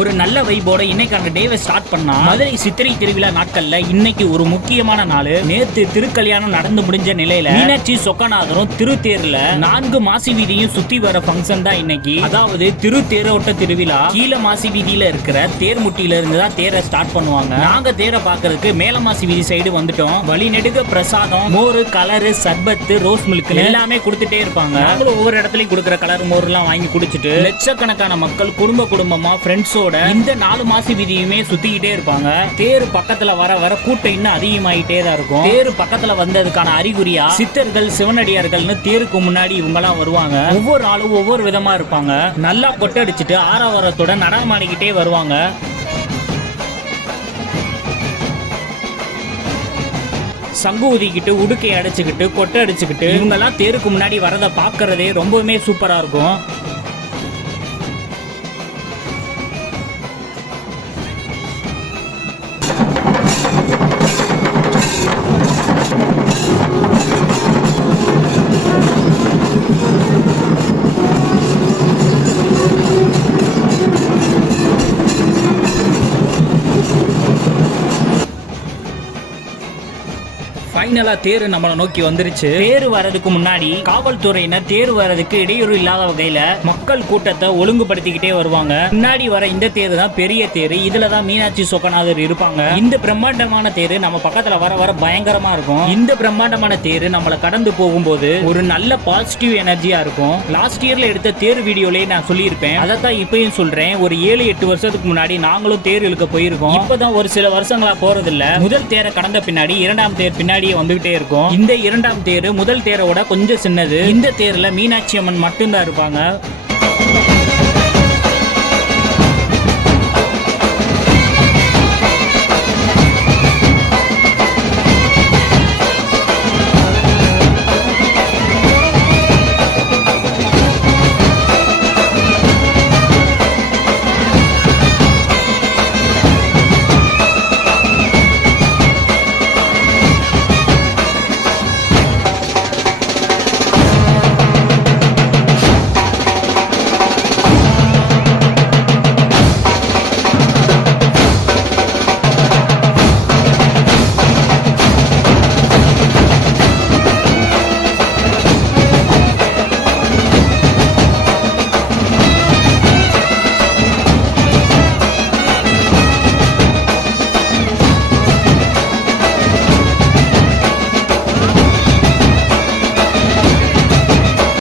ஒரு நல்ல வைபோட இன்னைக்கான டேவை ஸ்டார்ட் பண்ணா மதுரை சித்திரை திருவிழா நாட்கள்ல இன்னைக்கு ஒரு முக்கியமான நாள். நேத்து திருக்கல்யாணம் நடந்து முடிஞ்ச நிலையில மீனாட்சி சொக்கநாதரும் திருத்தேர்ல 4 மாசி வீதியும் சுத்தி வர ஃபங்க்ஷன் தான் இன்னைக்கு. அதாவது திருத்தேரோட்ட திருவிழா கீழ மாசி வீதியில இருக்கிற தேர்முட்டியில இருந்து தான் தேரை ஸ்டார்ட் பண்ணுவாங்க. நாங்க தேரை பாக்குறதுக்கு மேல மாசி வீதி சைடு வந்துட்டோம். வழி நெடுக பிரசாதம், மோரு, கலரு, சர்பத்து, ரோஸ் மில்க் எல்லாமே கொடுத்துட்டே இருப்பாங்க. நாங்களும் ஒவ்வொரு இடத்துலயும் கொடுக்குற கலர் மோர் எல்லாம் வாங்கி குடிச்சிட்டு லட்சக்கணக்கான மக்கள் குடும்பமா ஃப்ரெண்ட்ஸோட இந்த 4 மாசி வீதியுமே சுத்திக்கிட்டே இருப்பாங்க. தேர் பக்கத்துல வர வர கூட்டம் இன்னும் அதிகமாயிட்டே தான் இருக்கும். தேர் பக்கத்துல வந்ததுக்கான அறிகுறியா சித்தர்கள், சிவனடியார்கள்னு தேருக்கு முன்னாடி இவங்க எல்லாம் வருவாங்க. ஒவ்வொரு ஆளும் ஒவ்வொரு விதமா இருப்பாங்க. நல்லா கொட்டடிச்சிட்டு ஆரவாரத்தோட நடமாடிக்கிட்டே வருவாங்க. சங்கு ஊதிக்கிட்டு, உடுக்கை அடிச்சுக்கிட்டு, கொட்டை அடிச்சுக்கிட்டு இவங்க எல்லாம் தேருக்கு முன்னாடி வரதை பாக்குறதே ரொம்பவுமே சூப்பரா இருக்கும். ஃபைனலா தேர் நம்மளை நோக்கி வந்துருச்சு. தேர் வர்றதுக்கு முன்னாடி காவல்துறையினர் தேர் வர்றதுக்கு இடையூறு இல்லாத வகையில மக்கள் கூட்டத்தை ஒழுங்குபடுத்திக்கிட்டே வருவாங்க. முன்னாடி வர இந்த தேர் தான் பெரிய தேர். இதுலதான் மீனாட்சி சொக்கநாதர் இருப்பாங்க. இந்த பிரம்மாண்டமான தேர் நம்ம பக்கத்துல வர வர பயங்கரமா இருக்கும். இந்த பிரம்மாண்டமான தேர் நம்மளை கடந்து போகும்போது ஒரு நல்ல பாசிட்டிவ் எனர்ஜியா இருக்கும். லாஸ்ட் இயர்ல எடுத்த தேர் வீடியோலயே நான் சொல்லியிருப்பேன். அதைத்தான் இப்பயும் சொல்றேன். ஒரு 7-8 வருஷத்துக்கு முன்னாடி நாங்களும் தேர் இழுக்க போயிருக்கோம். இப்பதான் ஒரு சில வருஷங்களா போறதில்ல. முதல் தேரை கடந்த பின்னாடி இரண்டாம் தேர் பின்னாடி வந்துகிட்டே இருக்கும். இந்த இரண்டாம் தேர் முதல் தேரோட கொஞ்சம் சின்னது. இந்த தேர்ல மீனாட்சி அம்மன் மட்டும்தான் இருப்பாங்க.